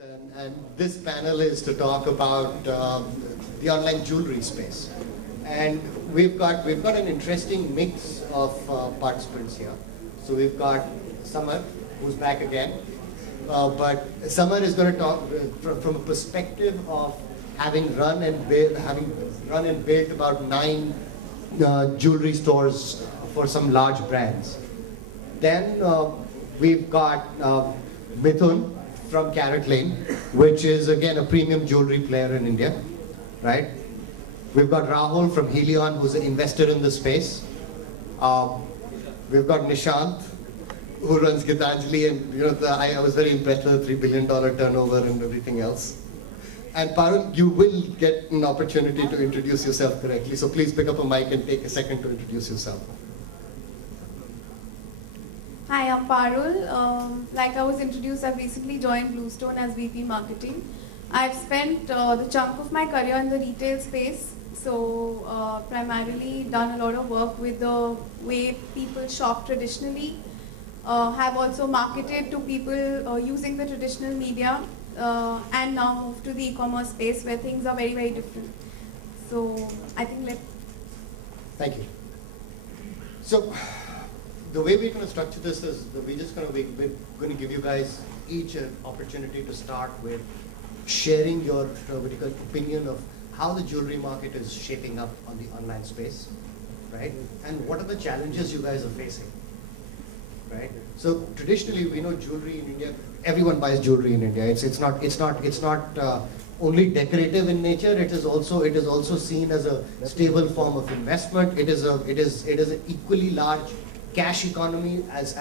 And this panel is to talk about the online jewelry space. And we've got an interesting mix of participants here. So we've got Samar, who's back again. But Samar is going to talk from a perspective of having run and built about 9 jewelry stores for some large brands. Then we've got Mithun from Lane, which is again a premium jewelry player in India, right? We've got Rahul from Helion, who's an investor in the space. We've got Nishant, who runs Gitanjali, and I was very impressed with the $3 billion turnover and everything else. And Parul, you will get an opportunity to introduce yourself correctly, so please pick up a mic and take a second to introduce yourself. Hi, I'm Parul. Like I was introduced, I've recently joined Bluestone as VP Marketing. I've spent the chunk of my career in the retail space, so primarily done a lot of work with the way people shop traditionally. Have also marketed to people using the traditional media, and now moved to the e-commerce space where things are very, very different. So I think Thank you. So, the way we're going to structure this is we're going to give you guys each an opportunity to start with sharing your opinion of how the jewelry market is shaping up on the online space, right? And what are the challenges you guys are facing, right? So traditionally, we know jewelry in India. Everyone buys jewelry in India. It's not only decorative in nature. It is also seen as a stable form of investment. It is an equally large cash economy as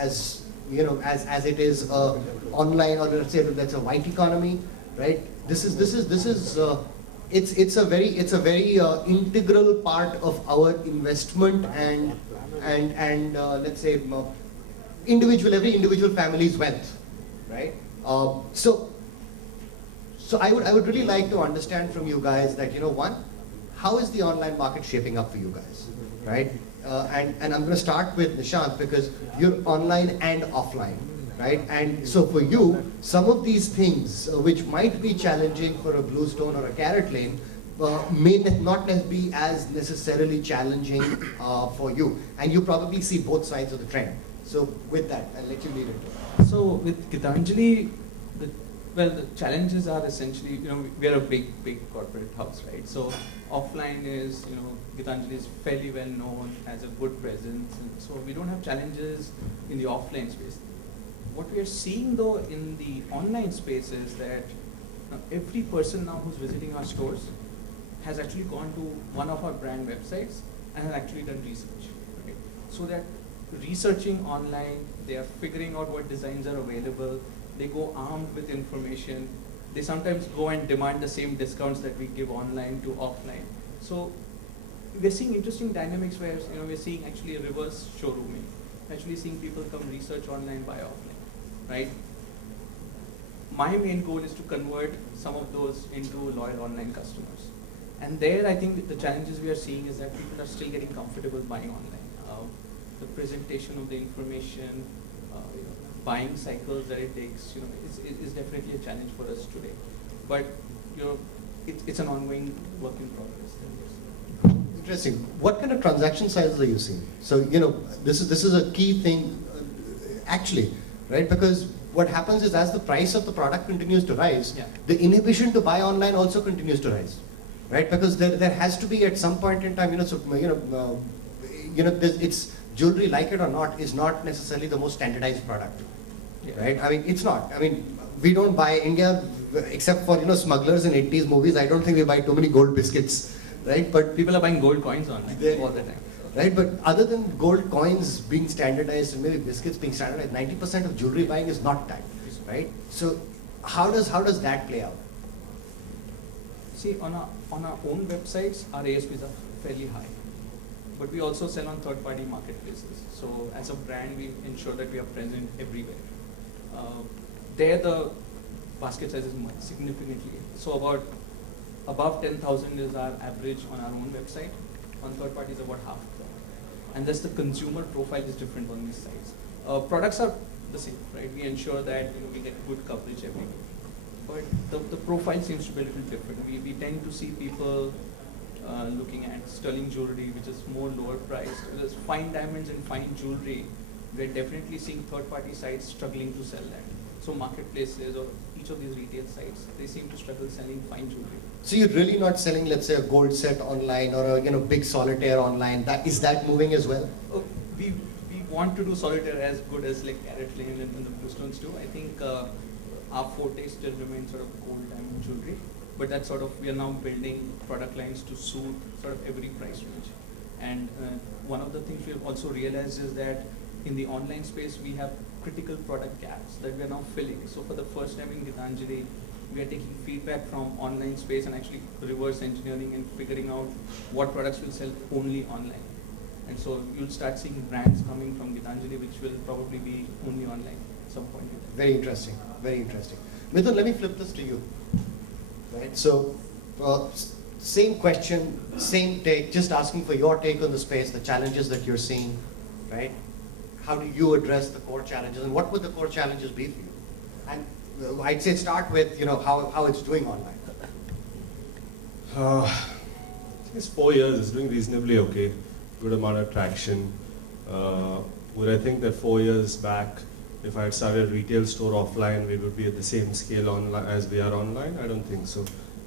it is online, or let's say that's a white economy, right? It's a very integral part of our investment and let's say every individual family's wealth, right? So I would really like to understand from you guys that one, how is the online market shaping up for you guys, right? And I'm going to start with Nishant because you're online and offline, right? And so for you, some of these things which might be challenging for a Bluestone or a CaratLane may not be as necessarily challenging for you. And you probably see both sides of the trend. So with that, I'll let you lead it. So with Gitanjali, the challenges are essentially, we are a big corporate house, right? So offline is, Gitanjali is fairly well known, has a good presence, and so we don't have challenges in the offline space. What we are seeing though in the online space is that every person now who's visiting our stores has actually gone to one of our brand websites and has actually done research, right? So that researching online, they are figuring out what designs are available, they go armed with information. They sometimes go and demand the same discounts that we give online to offline. So we're seeing interesting dynamics where we're seeing actually a reverse showrooming. Actually seeing people come research online, buy offline, right? My main goal is to convert some of those into loyal online customers. And there I think the challenges we are seeing is that people are still getting comfortable buying online. The presentation of the information, buying cycles that it takes, is definitely a challenge for us today. But it's an ongoing work in progress. Interesting. What kind of transaction sizes are you seeing? So this is a key thing, actually, right? Because what happens is as the price of the product continues to rise, the inhibition to buy online also continues to rise, right? Because there has to be at some point in time, it's jewelry, like it or not, is not necessarily the most standardized product. Right? I mean, it's not. I mean, we don't buy India, except for smugglers in 80s movies. I don't think we buy too many gold biscuits, right? But people are buying gold coins online all the time. Right, but other than gold coins being standardized and maybe biscuits being standardized, 90% of jewelry buying is not that, right? So how does that play out? See, on our own websites, our ASPs are fairly high, but we also sell on third-party marketplaces. So as a brand, we ensure that we are present everywhere. There the basket size is significantly, so about above 10,000 is our average on our own website. On third party is about half that. And thus the consumer profile is different on these sites. Products are the same, right? We ensure that we get good coverage everywhere. but the profile seems to be a little different. We tend to see people looking at sterling jewelry, which is more lower priced. Whereas fine diamonds and fine jewelry, we're definitely seeing third-party sites struggling to sell that. So marketplaces or each of these retail sites, they seem to struggle selling fine jewelry. So you're really not selling, let's say, a gold set online or a big solitaire online. Is that moving as well? We want to do solitaire as good as like Carrot Lane and the Bluestones too. I think our forte still remains sort of gold diamond jewelry, but that's sort of, we are now building product lines to suit sort of every price range. And one of the things we have also realized is that in the online space we have critical product gaps that we are now filling. So for the first time in Gitanjali, we are taking feedback from online space and actually reverse engineering and figuring out what products will sell only online. And so you'll start seeing brands coming from Gitanjali which will probably be only online at some point. Very interesting, very interesting. Mithun, let me flip this to you. Right, so same question, same take, just asking for your take on the space, the challenges that you're seeing, right? How do you address the core challenges, and what would the core challenges be for you? And I'd say start with how it's doing online. I think it's 4 years. It's doing reasonably okay. Good amount of traction. Would I think that 4 years back, if I had started a retail store offline, we would be at the same scale online as we are online? I don't think so.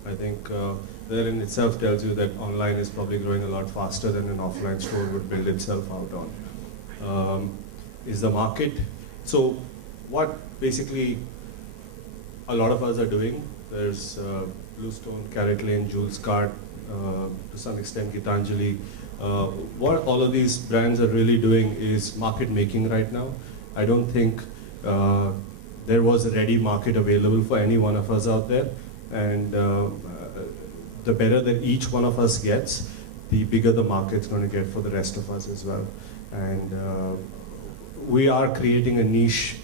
I think that in itself tells you that online is probably growing a lot faster than an offline store would build itself out on. Is the market? So what basically a lot of us are doing, there's Bluestone, Carrot Lane, Jules Cart, to some extent Gitanjali. What all of these brands are really doing is market making right now. I don't think there was a ready market available for any one of us out there, and the better that each one of us gets, the bigger the market's going to get for the rest of us as well. And we are creating a niche.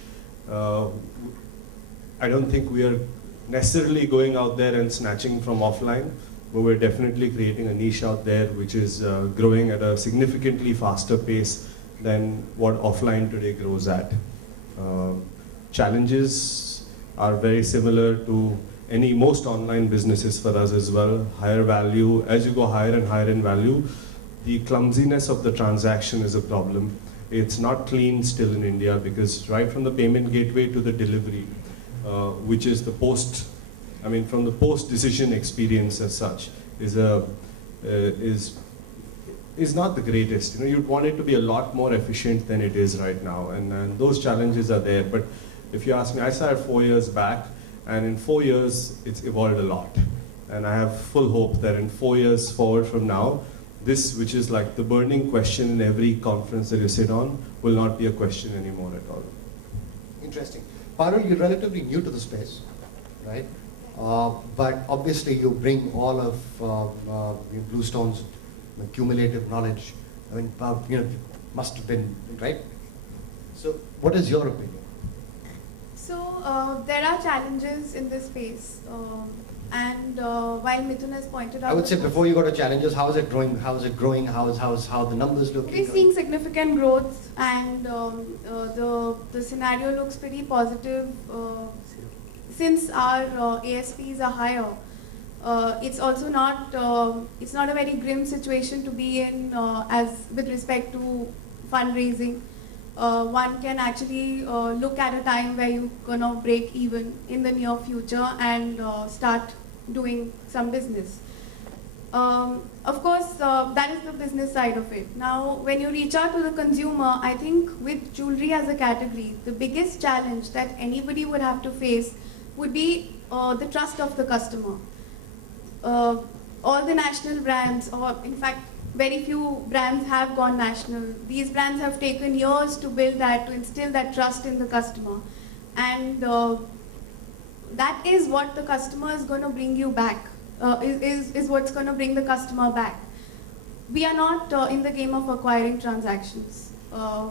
I don't think we are necessarily going out there and snatching from offline, but we're definitely creating a niche out there which is growing at a significantly faster pace than what offline today grows at. Challenges are very similar to most online businesses for us as well. Higher value, as you go higher and higher in value, the clumsiness of the transaction is a problem. It's not clean still in India, because right from the payment gateway to the delivery, which is the from the post decision experience as such, is not the greatest. You'd want it to be a lot more efficient than it is right now, and those challenges are there. But if you ask me, I started 4 years back, and in 4 years it's evolved a lot, and I have full hope that in 4 years forward from now, this, which is like the burning question in every conference that you sit on, will not be a question anymore at all. Interesting. Parul, you're relatively new to the space, right? But obviously you bring all of Bluestone's cumulative knowledge. I mean, must have been, right? So what is your opinion? So there are challenges in this space. And while Mithun has pointed out, I would say before you go to challenges, how is it growing? How is it growing? How the numbers look? we're seeing significant growth, and the scenario looks pretty positive. Since our ASPs are higher, it's also not a very grim situation to be in as with respect to fundraising. One can actually look at a time where you're gonna break even in the near future and start doing some business. Of course, that is the business side of it. Now, when you reach out to the consumer, I think with jewelry as a category, the biggest challenge that anybody would have to face would be the trust of the customer. All the national brands, or in fact, very few brands have gone national. These brands have taken years to build that, to instill that trust in the customer. And that is what the customer is going to bring you back, is what's going to bring the customer back. We are not in the game of acquiring transactions.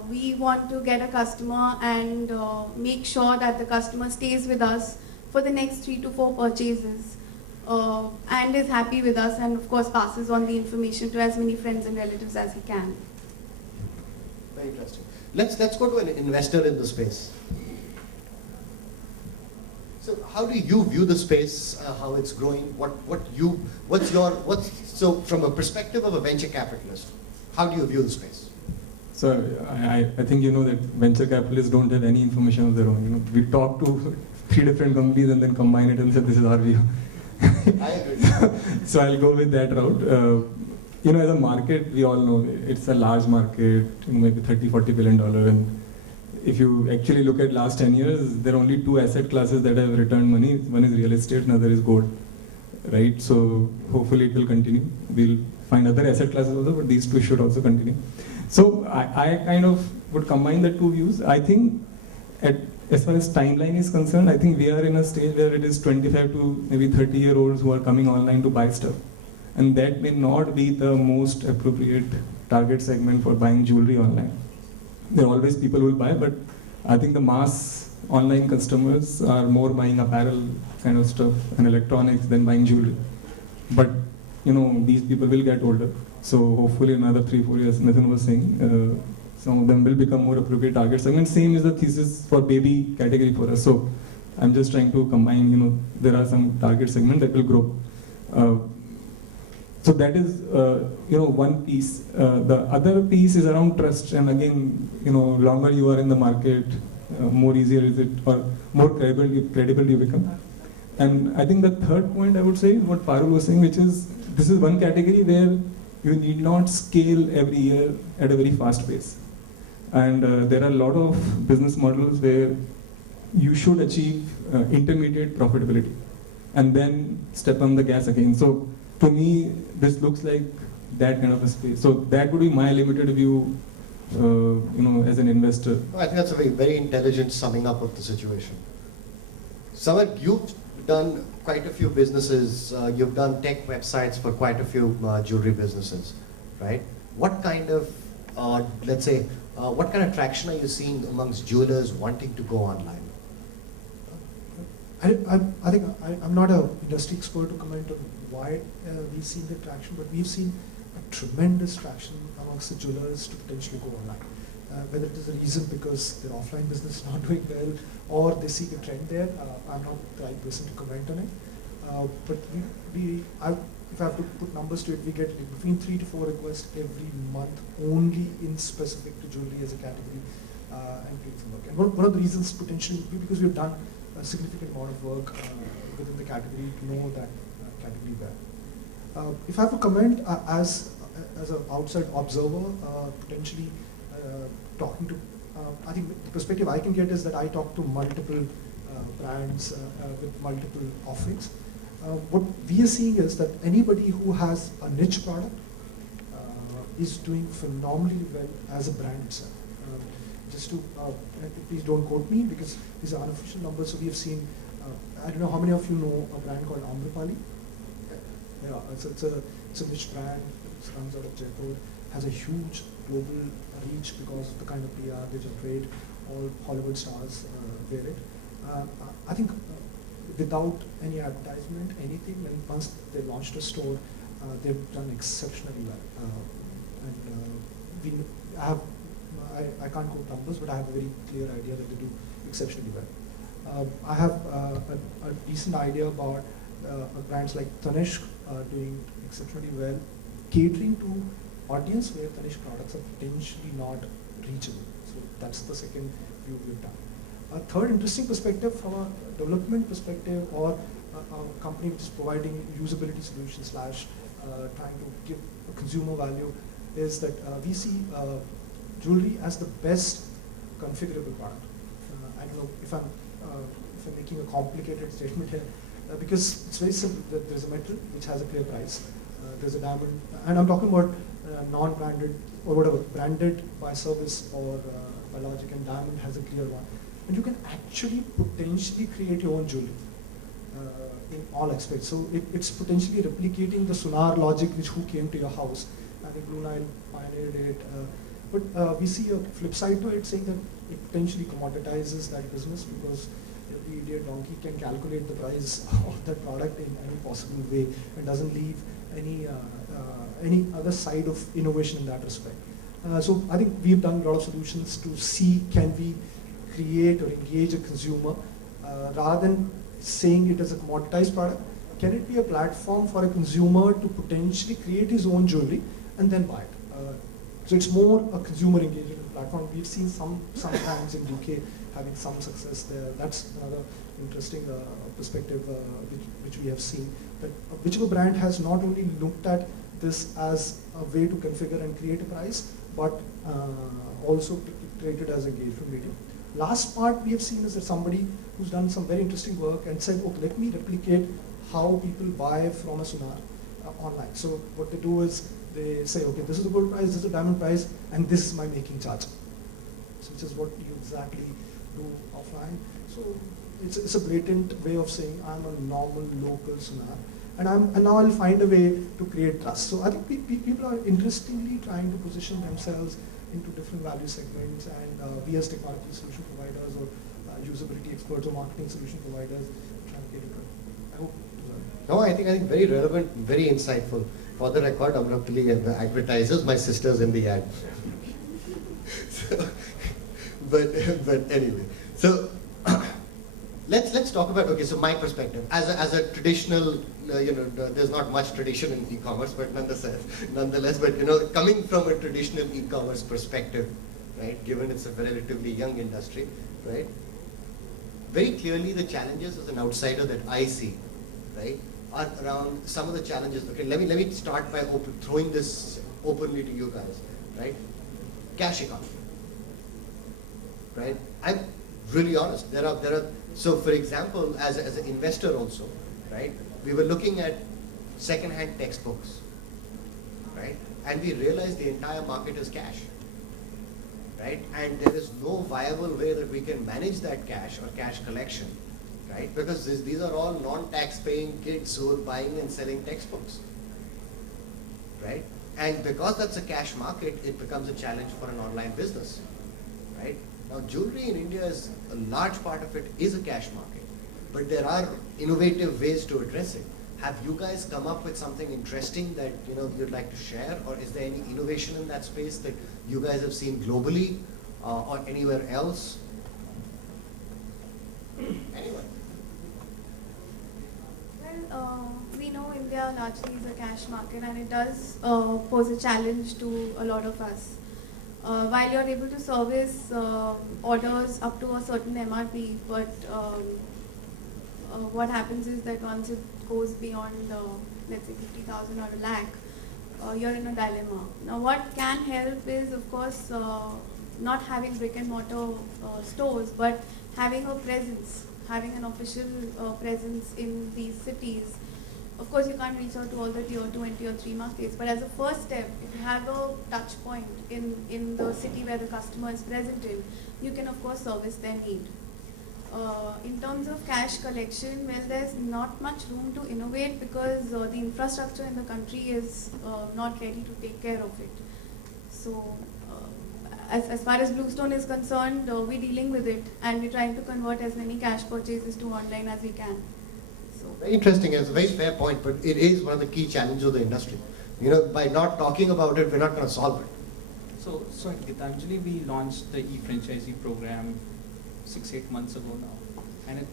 We want to get a customer and make sure that the customer stays with us for the next 3 to 4 purchases. And is happy with us, and of course passes on the information to as many friends and relatives as he can. Very interesting. Let's go to an investor in the space. So how do you view the space, how it's growing, so from a perspective of a venture capitalist, how do you view the space? So I think you know that venture capitalists don't have any information of their own. You know, we talk to 3 different companies and then combine it and say this is our view. I agree. So I'll go with that route. You know, as a market, we all know it's a large market, you know, maybe $30-40 billion. And if you actually look at last 10 years, there are only 2 asset classes that have returned money. One is real estate, another is gold, right? So hopefully it will continue. We'll find other asset classes also, but these 2 should also continue. So I kind of would combine the 2 views. I think as far as timeline is concerned, I think we are in a stage where it is 25 to maybe 30-year-olds who are coming online to buy stuff. And that may not be the most appropriate target segment for buying jewelry online. There are always people who will buy, but I think the mass online customers are more buying apparel kind of stuff and electronics than buying jewelry. But you know, these people will get older. So hopefully in another 3-4 years, Nathan was saying, some of them will become more appropriate target segment. Same is the thesis for baby category for us. So I'm just trying to combine, you know, there are some target segment that will grow. So that is, you know, one piece. The other piece is around trust. And again, you know, longer you are in the market, more easier is it, or more credible you become. And I think the third point I would say, what Parul was saying, which is, this is one category where you need not scale every year at a very fast pace. And there are a lot of business models where you should achieve intermediate profitability and then step on the gas again. So to me, this looks like that kind of a space. So that would be my limited view, you know, as an investor. I think that's a very, very intelligent summing up of the situation. Samar, you've done quite a few businesses. You've done tech websites for quite a few jewelry businesses, right? What kind of, let's say, what kind of traction are you seeing amongst jewelers wanting to go online? I think I'm not an industry expert to comment on why we've seen the traction, but we've seen a tremendous traction amongst the jewelers to potentially go online. Whether it is a reason because their offline business is not doing well or they see a trend there, I'm not the right person to comment on it. But if I have to put numbers to it, we get between 3 to 4 requests every month only in specific to jewelry as a category and doing some work. And one of the reasons potentially because we've done a significant amount of work within the category to know that category well. If I have to comment as an outside observer, potentially talking to, I think the perspective I can get is that I talk to multiple brands with multiple offerings. What we are seeing is that anybody who has a niche product is doing phenomenally well as a brand itself. Just to, please don't quote me because these are unofficial numbers. So we have seen, I don't know how many of you know a brand called Amrapali. Yeah, it's a niche brand. It runs out of Jaipur. Has a huge global reach because of the kind of PR they generate. All Hollywood stars wear it. I think without any advertisement, anything, and once they launched a store, they've done exceptionally well. I can't quote numbers, but I have a very clear idea that they do exceptionally well. I have a decent idea about brands like Tanishq doing exceptionally well, catering to audience where Tanishq products are potentially not reachable. So that's the second view we've done. A third interesting perspective from a development perspective or a company which is providing usability solutions / trying to give a consumer value is that we see jewelry as the best configurable product. I don't know if I'm making a complicated statement here because it's very simple. There's a metal which has a clear price. There's a diamond, and I'm talking about non-branded or whatever, branded by service or by logic, and diamond has a clear one. And you can actually potentially create your own jewelry in all aspects. So it's potentially replicating the Sonar logic who came to your house. I think Blue Nile pioneered it. But we see a flip side to it, saying that it potentially commoditizes that business because every idiot donkey can calculate the price of that product in any possible way and doesn't leave any other side of innovation in that respect. So I think we've done a lot of solutions to see can we create or engage a consumer rather than saying it as a commoditized product? Can it be a platform for a consumer to potentially create his own jewelry and then buy it? So it's more a consumer engagement platform. We've seen some brands in UK having some success there. That's another interesting perspective which we have seen. That whichever brand has not only looked at this as a way to configure and create a price, but also treat it as engagement medium. Last part we have seen is that somebody who's done some very interesting work and said, okay, let me replicate how people buy from a Sunar online. So what they do is they say, okay, this is the gold price, this is the diamond price, and this is my making charge. So which is what you exactly do offline. So it's a blatant way of saying I'm a normal local Sunar, and now I'll find a way to create trust. So I think people are interestingly trying to position themselves into different value segments, and we as technology solution providers or usability experts or marketing solution providers trying to get into it. I hope. No, I think very relevant, very insightful. For the record, I'm not really the advertisers, my sister's in the ad. So, but anyway, so let's talk about, okay, so my perspective as a traditional, there's not much tradition in e-commerce, but nonetheless, but coming from a traditional e-commerce perspective, right, given it's a relatively young industry, right, very clearly the challenges as an outsider that I see, right, are around some of the challenges. Okay, let me start by throwing this openly to you guys, right? Cash economy, right? I'm really honest. There are. So, for example, as an investor also, right? We were looking at second-hand textbooks, right? And we realized the entire market is cash, right? And there is no viable way that we can manage that cash or cash collection. Right? Because these are all non-tax paying kids who are buying and selling textbooks. Right? And because that's a cash market, it becomes a challenge for an online business. Right? Now jewelry in India is a large part of it is a cash market. But there are innovative ways to address it. Have you guys come up with something interesting that you'd like to share, or is there any innovation in that space that you guys have seen globally or anywhere else? Anyone? We know India largely is a cash market, and it does pose a challenge to a lot of us. While you're able to service orders up to a certain MRP, but what happens is that once it goes beyond, let's say 50,000 or a lakh, you're in a dilemma. Now what can help is, of course, not having brick and mortar stores, but having a presence, having an official presence in these cities. Of course, you can't reach out to all the tier 2 and tier 3 markets, but as a first step, if you have a touch point in the city where the customer is present in, you can of course service their need. In terms of cash collection, well, there's not much room to innovate because the infrastructure in the country is not ready to take care of it. So, as far as Bluestone is concerned, we're dealing with it, and we're trying to convert as many cash purchases to online as we can. So very interesting. It's a very fair point, but it is one of the key challenges of the industry. By not talking about it, we're not going to solve it. So at Gitanjali, we launched the e-franchisee program 6-8 months ago now, and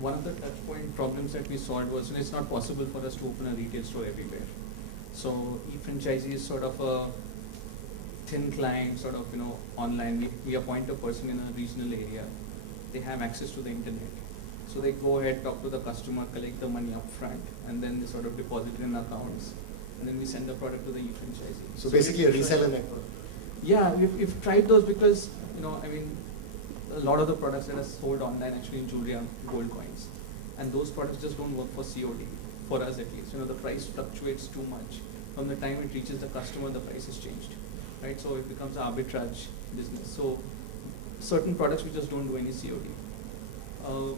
one of the touch point problems that we solved was it's not possible for us to open a retail store everywhere. So e-franchisee is sort of a thin client, sort of online. We appoint a person in a regional area. They have access to the internet, so they go ahead, talk to the customer, collect the money up front, and then they sort of deposit it in accounts, and then we send the product to the e-franchisee. So basically a reseller network. Yeah, we've tried those because a lot of the products that are sold online actually in jewelry are gold coins, and those products just don't work for COD, for us at least. The price fluctuates too much. From the time it reaches the customer, the price has changed, right? So it becomes an arbitrage business. So certain products we just don't do any COD.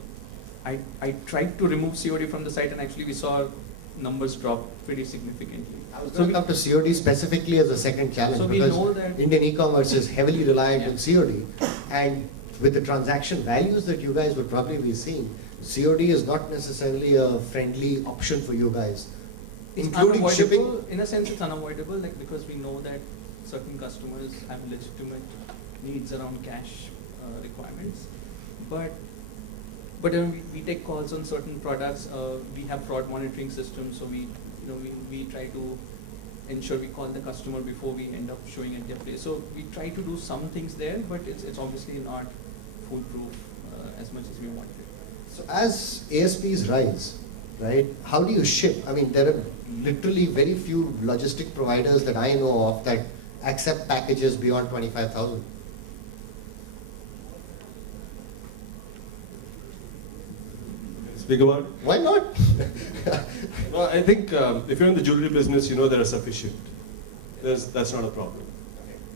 I tried to remove COD from the site, and actually we saw numbers drop pretty significantly. I was going to come to COD specifically as a second challenge, so we because know that Indian e-commerce is heavily reliant on COD, and with the transaction values that you guys would probably be seeing, COD is not necessarily a friendly option for you guys, including shipping. In a sense, it's unavoidable, because we know that certain customers have legitimate needs around cash requirements. But But we take calls on certain products. We have fraud monitoring systems, so we try to ensure we call the customer before we end up showing at their place. So we try to do some things there, but it's obviously not foolproof as much as we want it. So as ASPs rise, right, how do you ship? I mean, there are literally very few logistic providers that I know of that accept packages beyond 25,000. Speak about it? Why not? Well, I think if you're in the jewelry business, you know there are sufficient. That's not a problem.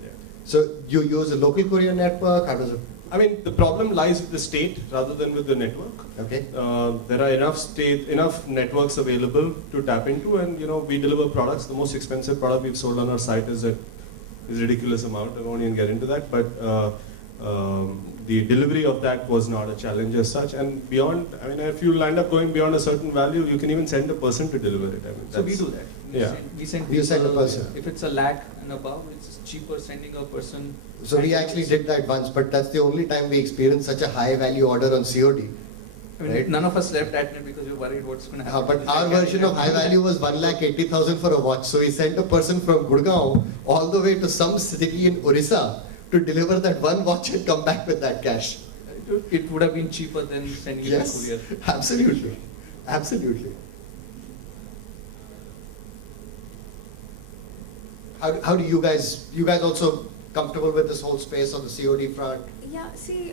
Yeah. So you use a local courier network? How does it? I mean, the problem lies with the state rather than with the network. Okay. There are enough networks available to tap into, and we deliver products. The most expensive product we've sold on our site is a ridiculous amount. I won't even get into that, but the delivery of that was not a challenge as such. And beyond, I mean, if you end up going beyond a certain value, you can even send a person to deliver it. I mean, So we do that. Yeah. We send You send a people, person. if it's a lakh and above, it's cheaper sending a person. So we actually did that once, but that's the only time we experienced such a high value order on COD. I mean, Right. none of us left that night because we were worried what's going to happen. But our version of high value was 1,80,000 for a watch. So we sent a person from Gurgaon all the way to some city in Orissa to deliver that one watch and come back with that cash. It would have been cheaper than sending it by Yes, courier. absolutely, absolutely. How do you guys also comfortable with this whole space on the COD front? Yeah, see,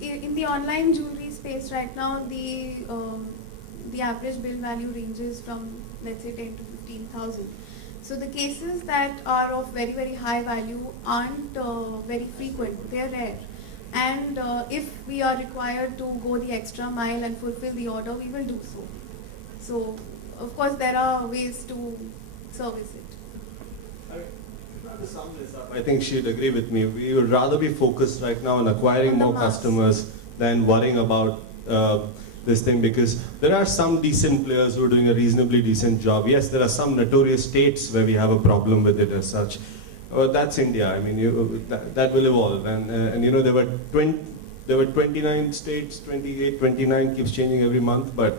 in the online jewelry space right now, the average bill value ranges from, let's say, 10 to 15,000. So the cases that are of very, very high value aren't very frequent, they're rare. And if we are required to go the extra mile and fulfill the order, we will do so. So, of course, there are ways to service it. To sum this up, I think she'd agree with me. We would rather be focused right now on acquiring On the more mass. customers than worrying about this thing, because there are some decent players who are doing a reasonably decent job. Yes, there are some notorious states where we have a problem with it as such. That's India. I mean, that will evolve. And there were 29 states, 28, 29, keeps changing every month. But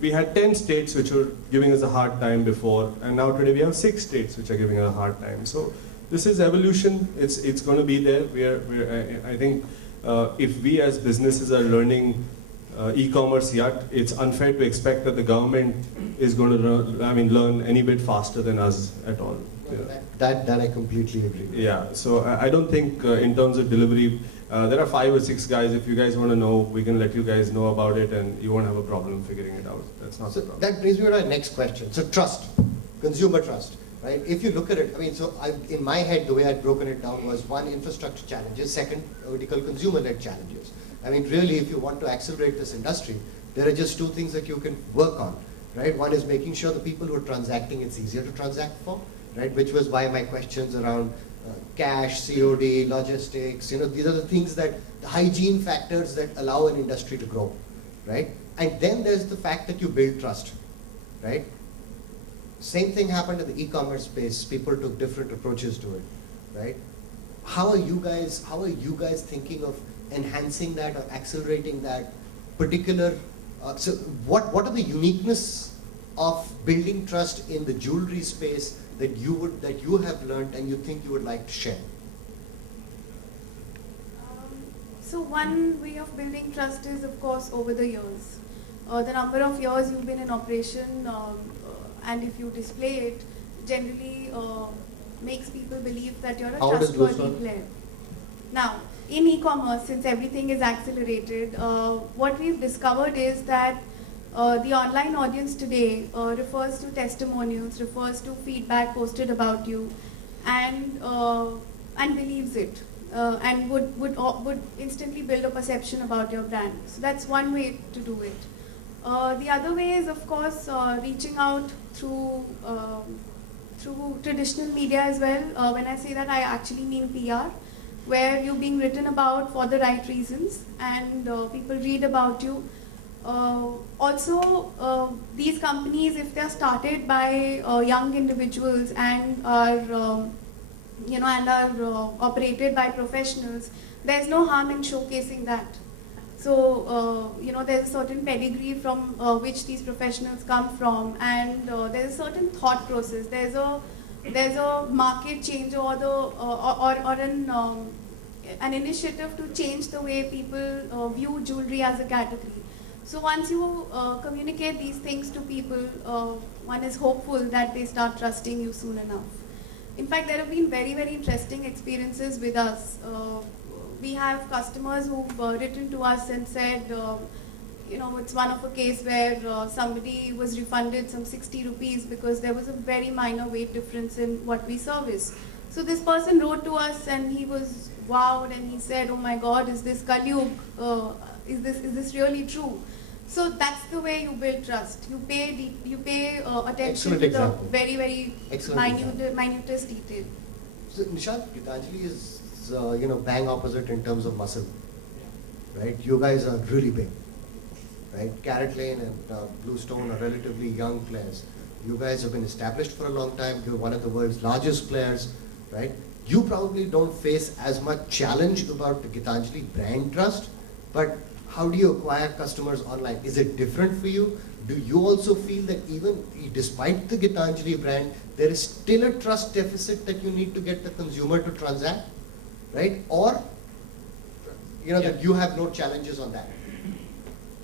we had 10 states which were giving us a hard time before, and now today we have 6 states which are giving us a hard time. So this is evolution. It's going to be there. I think if we as businesses are learning e-commerce yet, it's unfair to expect that the government is going to learn any bit faster than us at all. Yeah. That I completely agree with. Yeah, so I don't think in terms of delivery, there are 5 or 6 guys. If you guys want to know, we can let you guys know about it, and you won't have a problem figuring it out. That's not So the problem. that brings me to our next question. So trust, consumer trust, right? If you look at it, I mean, in my head, the way I'd broken it down was 1, infrastructure challenges, 2nd, vertical consumer-led challenges. I mean, really, if you want to accelerate this industry, there are just 2 things that you can work on, right? One is making sure the people who are transacting, it's easier to transact for, right? Which was why my questions around cash, COD, logistics, these are the things the hygiene factors that allow an industry to grow, right? And then there's the fact that you build trust, right? Same thing happened in the e-commerce space. People took different approaches to it, right? How are you guys thinking of enhancing that or accelerating that particular? So what are the uniqueness of building trust in the jewelry space that you have learned and you think you would like to share? So one way of building trust is, of course, over the years. The number of years you've been in operation, and if you display it, generally makes people believe that you're a How does trustworthy Bluestone? player. Now, in e-commerce, since everything is accelerated, what we've discovered is that the online audience today refers to testimonials, refers to feedback posted about you, and believes it, and would instantly build a perception about your brand. So that's one way to do it. The other way is, of course, reaching out through traditional media as well. When I say that, I actually mean PR, where you're being written about for the right reasons, and people read about you. Also, these companies, if they're started by young individuals and are and are operated by professionals, there's no harm in showcasing that. So, there's a certain pedigree from which these professionals come from, and there's a certain thought process. There's a market change or an initiative to change the way people view jewelry as a category. So once you communicate these things to people, one is hopeful that they start trusting you soon enough. In fact, there have been very, very interesting experiences with us. We have customers who've written to us and said, it's one of a case where somebody was refunded some 60 rupees because there was a very minor weight difference in what we service. So this person wrote to us and he was wowed and he said, oh my God, is this Kalyug? Is this really true? So that's the way you build trust. You pay attention Excellent example. to the very, very Excellent minutest detail. So Nishant, Gitanjali is bang opposite in terms of muscle, right? You guys are really big, right? Carrot Lane and Bluestone are relatively young players. You guys have been established for a long time. You're one of the world's largest players, right? You probably don't face as much challenge about the Gitanjali brand trust, but how do you acquire customers online? Is it different for you? Do you also feel that even despite the Gitanjali brand, there is still a trust deficit that you need to get the consumer to transact, right? Or, that you have no challenges on that?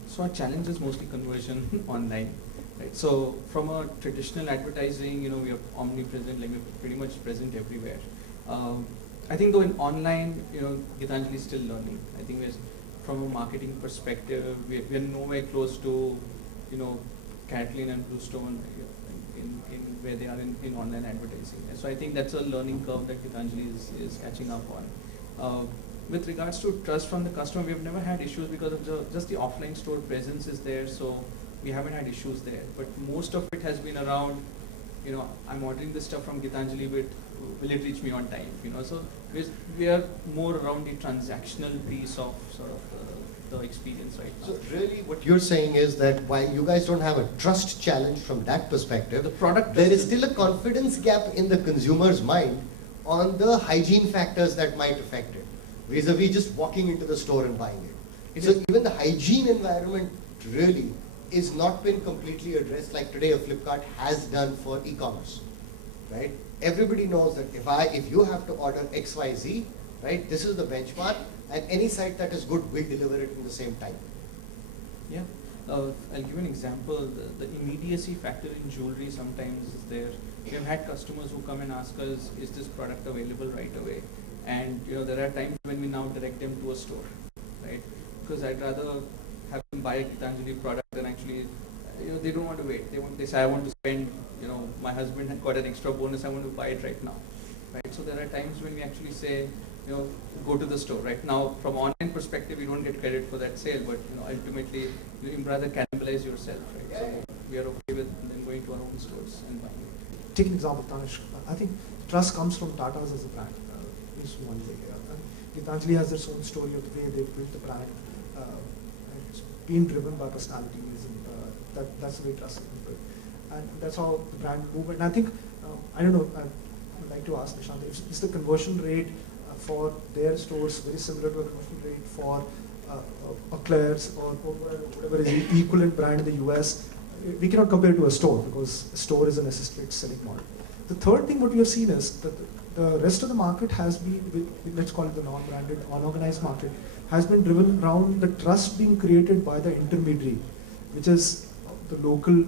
So our challenge is mostly conversion online, right? So from a traditional advertising, we are omnipresent, like we're pretty much present everywhere. I think though in online, Gitanjali is still learning. I think from a marketing perspective, we are nowhere close to, Carrot Lane and Bluestone in where they are in online advertising. So I think that's a learning curve that Gitanjali is catching up on. With regards to trust from the customer, we've never had issues because of just the offline store presence is there, so we haven't had issues there. But most of it has been around, I'm ordering this stuff from Gitanjali, but will it reach me on time? So we are more around the transactional piece of sort of the experience right now. So really what you're saying is that while you guys don't have a trust challenge from that perspective, The product there is still a confidence gap in the consumer's mind on the hygiene factors that might affect it, vis-a-vis just walking into the store and buying it. So even the hygiene environment really is not been completely addressed like today a Flipkart has done for e-commerce, right? Everybody knows that if you have to order XYZ, right, this is the benchmark, and any site that is good will deliver it in the same time. Yeah, I'll give you an example. The immediacy factor in jewelry sometimes is there. We have had customers who come and ask us, is this product available right away? And there are times when we now direct them to a store, right? Because I'd rather have them buy a Gitanjali product than actually, they don't want to wait. They say, I want to spend, my husband had got an extra bonus, I want to buy it right now, right? So there are times when we actually say, go to the store. Right now, from online perspective, you don't get credit for that sale, but ultimately, you rather cannibalize yourself, right? So we are okay with them going to our own stores and buying it. Take an example, Tanish. I think trust comes from Tata's as a brand. Is one way. Gitanjali has its own story of the way they built the brand. It's been driven by personalities, and that's the way trust is built. And that's how the brand moved. And I think, I don't know, I would like to ask Nishant, is the conversion rate for their stores very similar to a conversion rate for Claire's or whatever is the equivalent brand in the US? We cannot compare it to a store because a store is an assisted selling model. The third thing what we have seen is that the rest of the market has been, let's call it the non-branded, unorganized market, has been driven around the trust being created by the intermediary, which is the local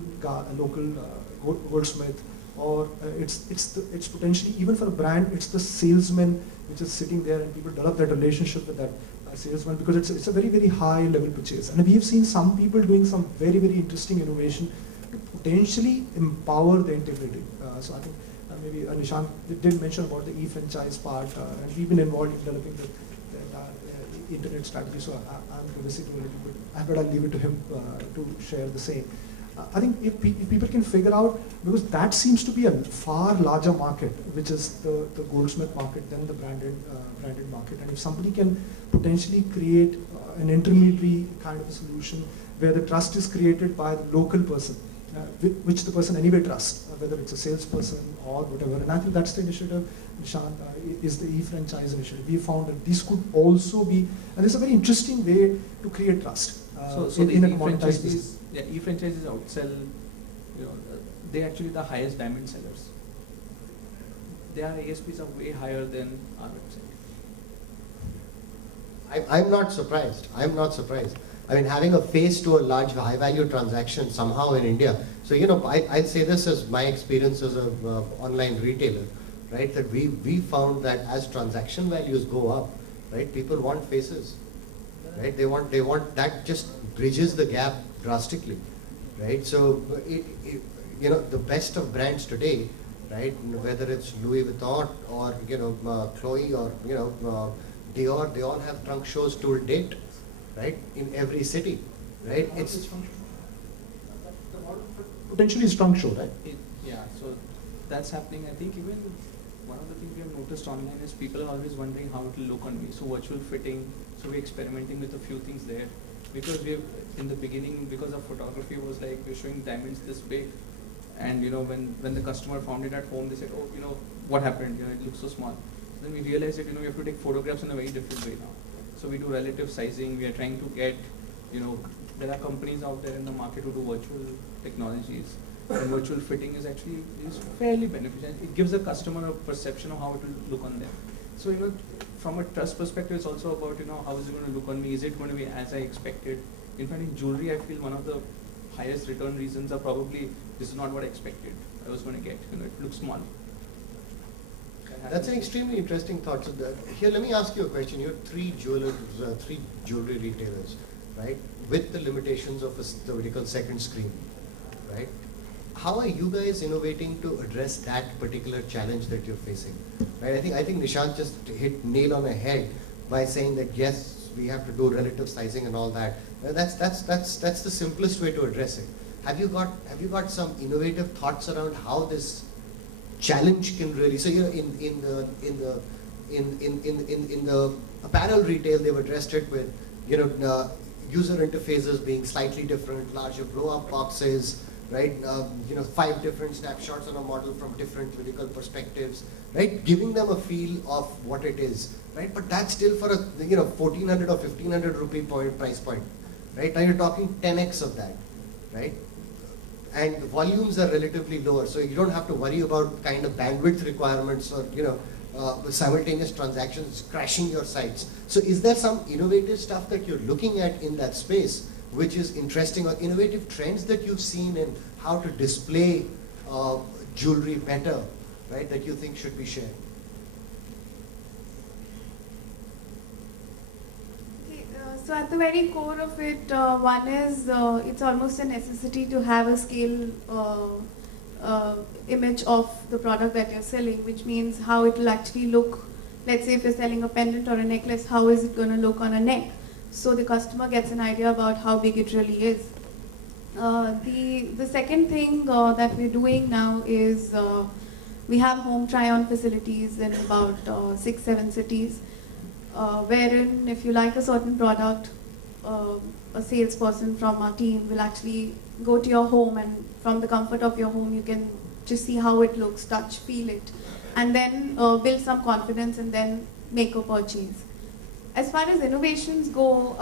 goldsmith, or it's potentially, even for a brand, it's the salesman which is sitting there, and people develop that relationship with that salesman because it's a very, very high level purchase. And we have seen some people doing some very, very interesting innovation to potentially empower the integrity. So I think maybe Nishant did mention about the e-franchise part, and we've been involved in developing the internet strategy. So I'm going to sit a little bit, but I'll leave it to him to share the same. I think if people can figure out, because that seems to be a far larger market, which is the goldsmith market than the branded market. And if somebody can potentially create an intermediary kind of a solution where the trust is created by the local person, which the person anyway trusts, whether it's a salesperson or whatever. And I think that's the initiative, Nishant, is the e-franchise initiative. We found that these could also be, and it's a very interesting way to create trust So in a the commoditized business. e-franchises outsell, they actually the highest diamond sellers. Their ASPs are way higher than our website. I'm not surprised. I'm not surprised. I mean, having a face to a large high-value transaction somehow in India. So, I'd say this as my experience as an online retailer, right? That we found that as transaction values go up, right? People want faces, right? They want that just bridges the gap drastically, right? So, the best of brands today, right? Whether it's Louis Vuitton or Chloe or Dior, they all have trunk shows to date, right? In every city, right? It's potentially strong show, right? So that's happening. I think even one of the things we have noticed online is people are always wondering how it will look on me. So virtual fitting, so we're experimenting with a few things there. Because in the beginning, because our photography was like, we're showing diamonds this big. And when the customer found it at home, they said, oh, what happened? It looks so small. Then we realized that, we have to take photographs in a very different way now. So we do relative sizing. We are trying to get, there are companies out there in the market who do virtual technologies. And virtual fitting is fairly beneficial. It gives the customer a perception of how it will look on them. So, from a trust perspective, it's also about, how is it going to look on me? Is it going to be as I expected? In fact, in jewelry, I feel one of the highest return reasons are probably, this is not what I expected. I was going to get, it looks small. That's an extremely interesting thought. So here, let me ask you a question. You have three jewelry retailers, right? With the limitations of the what you call second screen, right? How are you guys innovating to address that particular challenge that you're facing? Right? I think Nishant just hit nail on the head by saying that yes, we have to do relative sizing and all that. That's the simplest way to address it. Have you got some innovative thoughts around how this challenge can really? So in the apparel retail, they've addressed it with user interfaces being slightly different, larger blow-up boxes, right? 5 different snapshots on a model from different vertical perspectives, right? Giving them a feel of what it is, right? But that's still for a 1,400 or 1,500 rupee price point, right? Now you're talking 10x of that, right? And the volumes are relatively lower, so you don't have to worry about kind of bandwidth requirements or simultaneous transactions crashing your sites. So is there some innovative stuff that you're looking at in that space which is interesting, or innovative trends that you've seen in how to display jewelry better, right, that you think should be shared? So at the very core of it, one is it's almost a necessity to have a scale image of the product that you're selling, which means how it will actually look. Let's say if you're selling a pendant or a necklace, how is it going to look on a neck? So the customer gets an idea about how big it really is. The second thing that we're doing now is we have home try-on facilities in about 6-7 cities. Wherein if you like a certain product, a salesperson from our team will actually go to your home, and from the comfort of your home you can just see how it looks, touch, feel it, and then build some confidence and then make a purchase. As far as innovations go,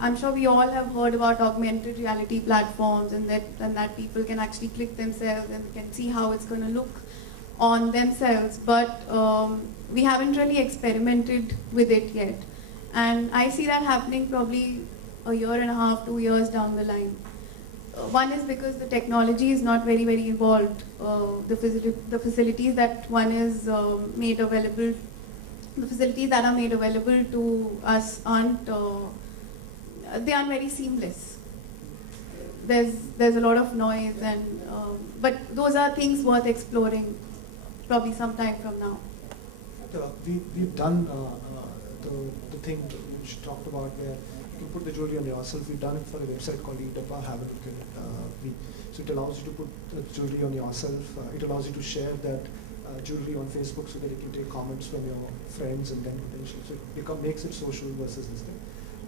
I'm sure we all have heard about augmented reality platforms, and that people can actually click themselves and can see how it's going to look on themselves, but we haven't really experimented with it yet. And I see that happening probably a year and a half, 2 years down the line. One is because the technology is not very, very involved. The facilities that one is made available, the facilities that are made available to us they aren't very seamless. There's a lot of noise, but those are things worth exploring probably some time from now. We've done the thing which you talked about where you can put the jewelry on yourself. We've done it for a website called eTailing. Have a look at it. So it allows you to put the jewelry on yourself. It allows you to share that jewelry on Facebook so that you can take comments from your friends and then potentially. So it makes it social versus this thing.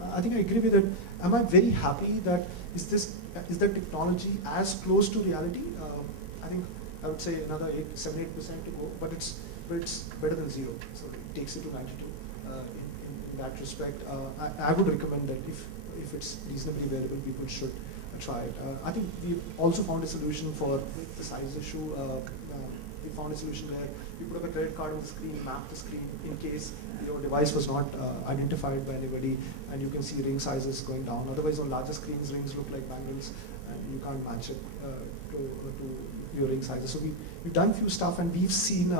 I think I agree with it. Am I very happy that is the technology as close to reality? I think I would say another 7-8% to go, but it's better than zero. So it takes it to 92. In that respect, I would recommend that if it's reasonably available, people should try it. I think we also found a solution for the size issue. We found a solution where you put up a credit card on the screen, map the screen in case your device was not identified by anybody, and you can see ring sizes going down. Otherwise, on larger screens, rings look like bangles, and you can't match it to your ring sizes. So we've done a few stuff, and we've seen.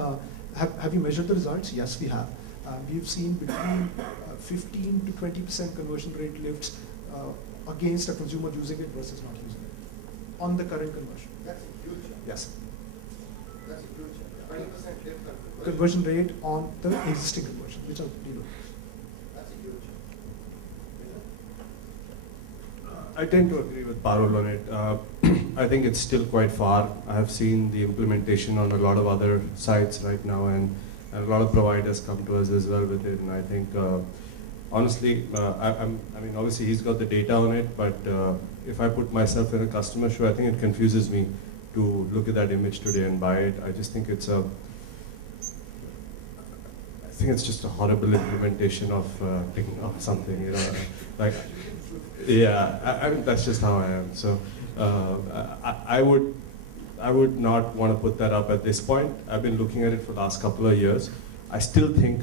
Have you measured the results? Yes, we have. We've seen between 15 to 20% conversion rate lifts against a consumer using it versus not using it on the current conversion. That's a huge jump. Yes. That's a huge jump. 20% lift on Conversion rate on the existing conversion, which are pretty low. That's a huge jump. I tend to agree with Parul on it. I think it's still quite far. I have seen the implementation on a lot of other sites right now, and a lot of providers come to us as well with it. And I think, honestly, I mean, obviously he's got the data on it, but if I put myself in a customer shoe, I think it confuses me to look at that image today and buy it. I just think it's just a horrible implementation of something, you know, like. Yeah, I mean that's just how I am. So I would not want to put that up at this point. I've been looking at it for the last couple of years. I still think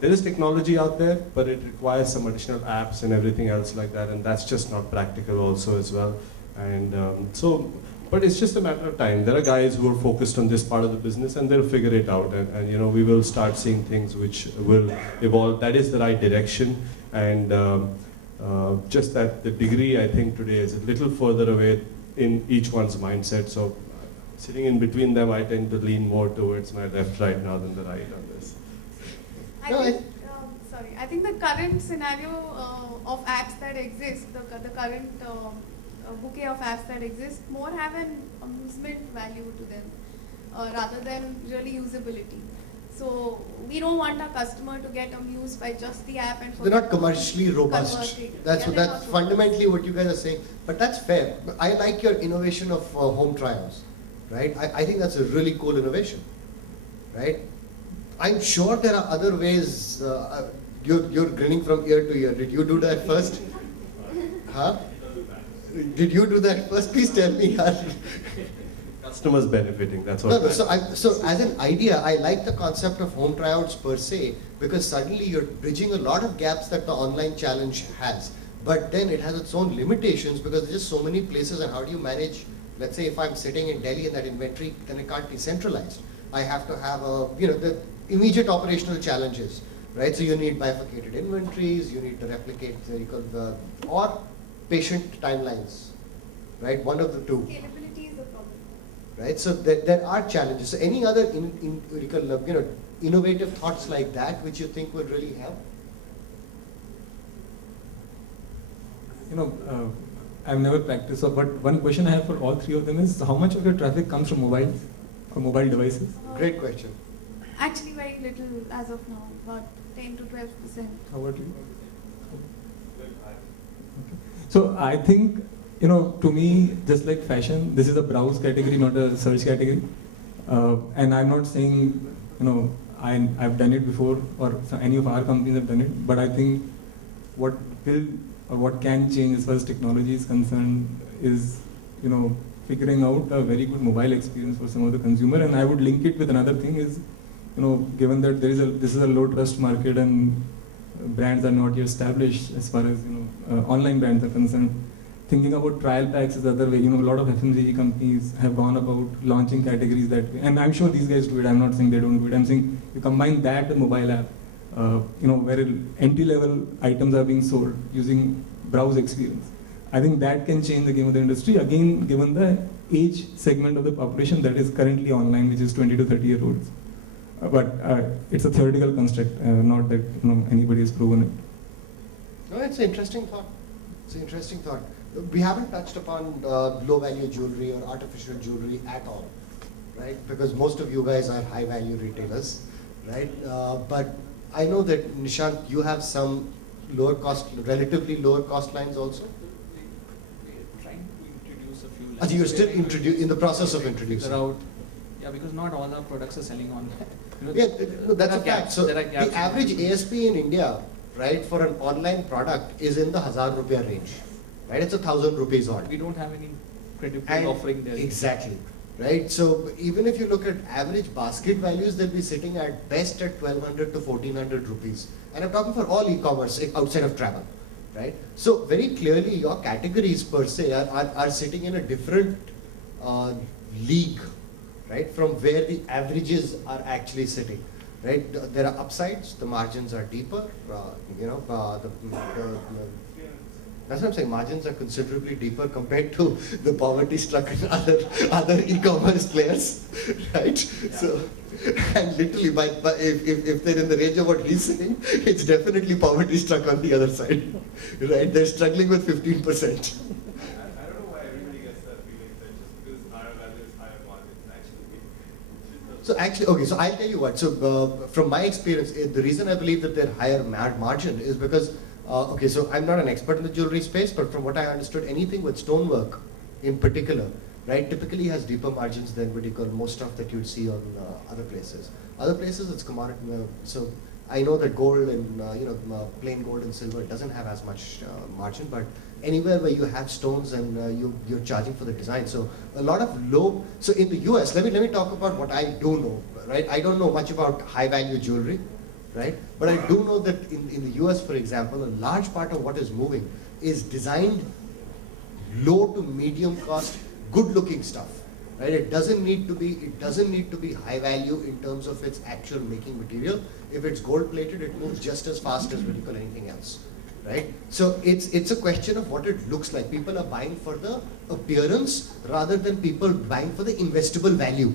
there is technology out there, but it requires some additional apps and everything else like that, and that's just not practical also as well. And but it's just a matter of time. There are guys who are focused on this part of the business, and they'll figure it out. And you know, we will start seeing things which will evolve. That is the right direction. And just that the degree, I think, today is a little further away in each one's mindset. So sitting in between them, I tend to lean more towards my left right now than the right on this. I think the current scenario of apps that exist, the current bouquet of apps that exist, more have an amusement value to them rather than really usability. So we don't want our customer to get amused by just the app and they're not commercially robust. That's fundamentally what you guys are saying. But that's fair. I like your innovation of home trials, right? I think that's a really cool innovation, right? I'm sure there are other ways. You're grinning from ear to ear. Did you do that first? Huh? Did you do that first? Please tell me. Customers benefiting, that's what. No, so as an idea, I like the concept of home tryouts per se, because suddenly you're bridging a lot of gaps that the online challenge has. But then it has its own limitations because there's just so many places, and how do you manage, let's say if I'm sitting in Delhi and that inventory, then it can't be centralized. I have to have the immediate operational challenges, right? So you need bifurcated inventories, you need to replicate or patient timelines, right? One of the two. Scalability is a problem. Right, so there are challenges. So any other innovative thoughts like that which you think would really help? I've never practiced, but one question I have for all three of them is, how much of your traffic comes from mobiles or mobile devices? Great question. Actually, very little as of now, about 10 to 12%. How about you? Okay. So I think, to me, just like fashion, this is a browse category, not a search category. And I'm not saying, I've done it before, or any of our companies have done it, but I think what can change as far as technology is concerned is, figuring out a very good mobile experience for some of the consumer. And I would link it with another thing is, given that this is a low trust market and brands are not yet established as far as, online brands are concerned, thinking about trial packs is the other way. A lot of FMCG companies have gone about launching categories that way. And I'm sure these guys do it. I'm not saying they don't do it. I'm saying you combine that with mobile app, where entry-level items are being sold using browse experience. I think that can change the game of the industry. Again, given the age segment of the population that is currently online, which is 20 to 30-year-olds. But it's a theoretical construct, not that anybody has proven it. No, it's an interesting thought. It's an interesting thought. We haven't touched upon low-value jewelry or artificial jewelry at all, right? Because most of you guys are high-value retailers, right? But I know that, Nishant, you have some lower cost, relatively lower cost lines also? We're trying to introduce a few As you're still We're in the process of figure introducing. out, yeah, because not all our products are selling online. You know, Yeah, no, that's there a are fact. gaps- So there are gaps the in average the- ASP in India, right, for an online product is in the 1,000 rupiah range, right? It's 1,000 rupees odd. We don't have any credible And offering there. exactly, right? So even if you look at average basket values, they'll be sitting at best at 1,200 to 1,400 rupees. And I'm talking for all e-commerce outside of travel, right? So very clearly your categories per se are sitting in a different league, right, from where the averages are actually sitting, right? There are upsides, the margins are deeper, that's what I'm saying, margins are considerably deeper compared to the poverty struck other e-commerce players, right? So, and literally, if they're in the range of what he's saying, it's definitely poverty struck on the other side, right? They're struggling with 15%. I don't know why everybody gets that feeling that just because higher value is higher margins actually. So actually, okay, so I'll tell you what. So from my experience, the reason I believe that they're higher margin is because, okay, so I'm not an expert in the jewelry space, but from what I understood, anything with stonework in particular, right, typically has deeper margins than what you call most stuff that you'd see on other places. Other places, it's commodity. So I know that gold and plain gold and silver doesn't have as much margin, but anywhere where you have stones and you're charging for the design. So a lot of low. So in the US, let me talk about what I do know. Right, I don't know much about high value jewelry, right? But I do know that in the US, for example, a large part of what is moving is designed low to medium cost, good looking stuff. Right? It doesn't need to be high value in terms of its actual making material. If it's gold plated, it moves just as fast as vertical anything else. Right? So it's a question of what it looks like. People are buying for the appearance rather than people buying for the investable value.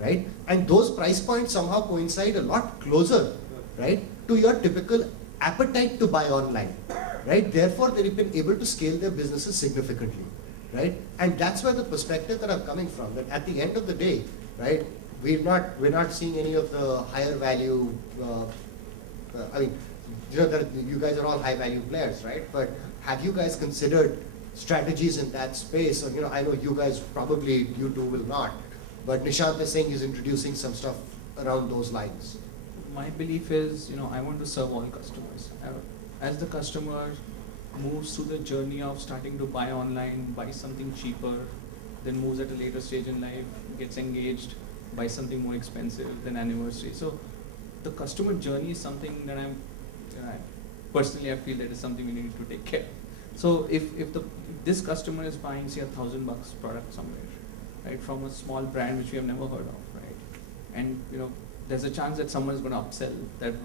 Right? And those price points somehow coincide a lot closer, right, to your typical appetite to buy online. Right? Therefore, they've been able to scale their businesses significantly. Right? And that's where the perspective that I'm coming from, that at the end of the day, right, we're not seeing any of the higher value, I mean, you guys are all high value players, right? But have you guys considered strategies in that space? Or, I know you guys probably, you two will not, but Nishant is saying he's introducing some stuff around those lines. My belief is, I want to serve all customers. As the customer moves through the journey of starting to buy online, buy something cheaper, then moves at a later stage in life, gets engaged, buys something more expensive, then anniversary. So the customer journey is something that personally I feel that is something we need to take care of. So if this customer is buying, say, $1,000 product somewhere, right, from a small brand which we have never heard of, right, and there's a chance that someone is going to upsell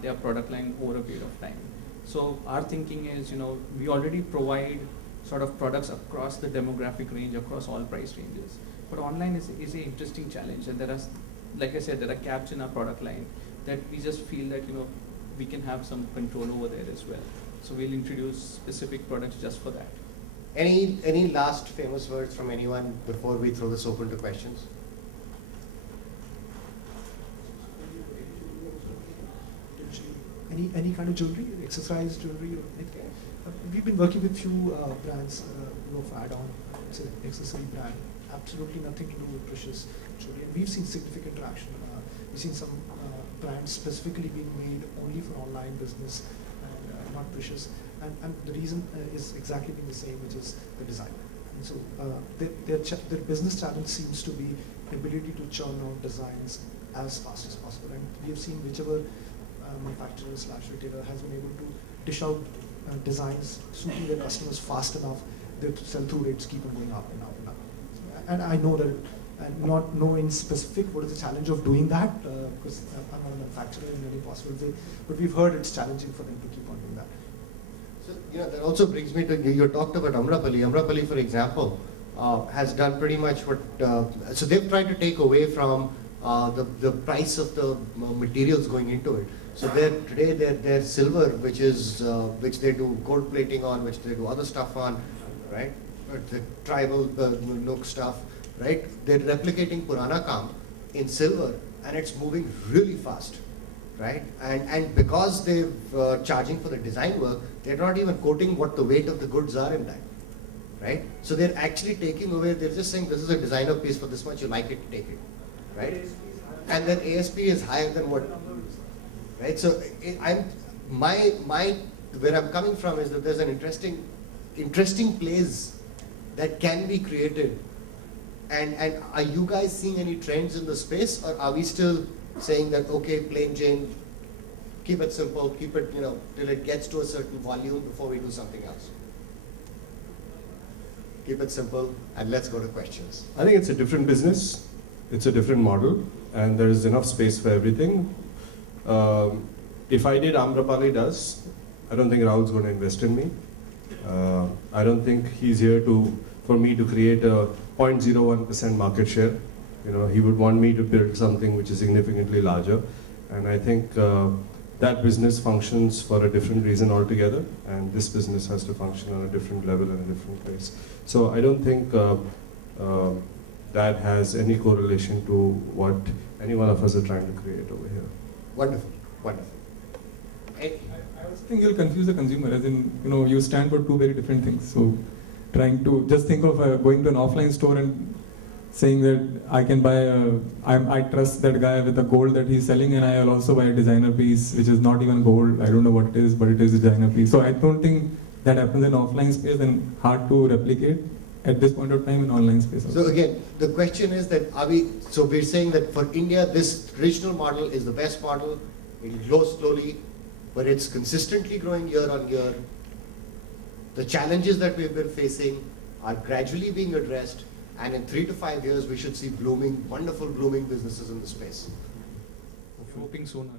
their product line over a period of time. So our thinking is, we already provide sort of products across the demographic range, across all price ranges. But online is an interesting challenge, and there are, like I said, there are gaps in our product line that we just feel that we can have some control over there as well. So we'll introduce specific products just for that. Any last famous words from anyone before we throw this open to questions? Any kind of jewelry, accessorized jewelry, or anything. We've been working with few brands for add-on. It's an accessory brand, absolutely nothing to do with precious jewelry. And we've seen significant traction. We've seen some brands specifically being made only for online business and not precious. And the reason is exactly being the same, which is the design. And so their business challenge seems to be the ability to churn out designs as fast as possible. And we have seen whichever manufacturer/retailer has been able to dish out designs suiting their customers fast enough, their sell-through rates keep on going up and up and up. And I know that, and not know in specific what is the challenge of doing that, because I'm not a manufacturer in any possible way, but we've heard it's challenging for them to keep on doing that. So, that also brings me to, you talked about Amrapali. Amrapali, for example, has done pretty much what, so they've tried to take away from the price of the materials going into it. So today they're silver, which they do gold plating on, which they do other stuff on, right? The tribal look stuff, right? They're replicating Purana Kam in silver, and it's moving really fast, right? And because they're charging for the design work, they're not even quoting what the weight of the goods are in that, right? So they're actually taking away, they're just saying this is a designer piece for this much, you like it, take it, right? And then ASP is higher than what, right? So where I'm coming from is that there's an interesting place that can be created. And are you guys seeing any trends in the space, or are we still saying that, okay, plain Jane, keep it simple, keep it, till it gets to a certain volume before we do something else? Keep it simple, and let's go to questions. I think it's a different business, it's a different model, and there is enough space for everything. If I did Amrapali does, I don't think Rahul's going to invest in me. I don't think he's here for me to create a 0.01% market share. He would want me to build something which is significantly larger, and I think that business functions for a different reason altogether, and this business has to function on a different level and a different place. So I don't think that has any correlation to what any one of us are trying to create over here. Wonderful, wonderful. I also think you'll confuse the consumer, as in, you stand for two very different things. So trying to just think of going to an offline store and saying that I can buy I trust that guy with the gold that he's selling, and I'll also buy a designer piece which is not even gold. I don't know what it is, but it is a designer piece. So I don't think that happens in offline space, and hard to replicate at this point of time in online space also. So again, the question is that we're saying that for India, this traditional model is the best model. It'll grow slowly, but it's consistently growing year on year. The challenges that we've been facing are gradually being addressed, and in 3 to 5 years, we should see wonderful blooming businesses in the space. Hoping sooner.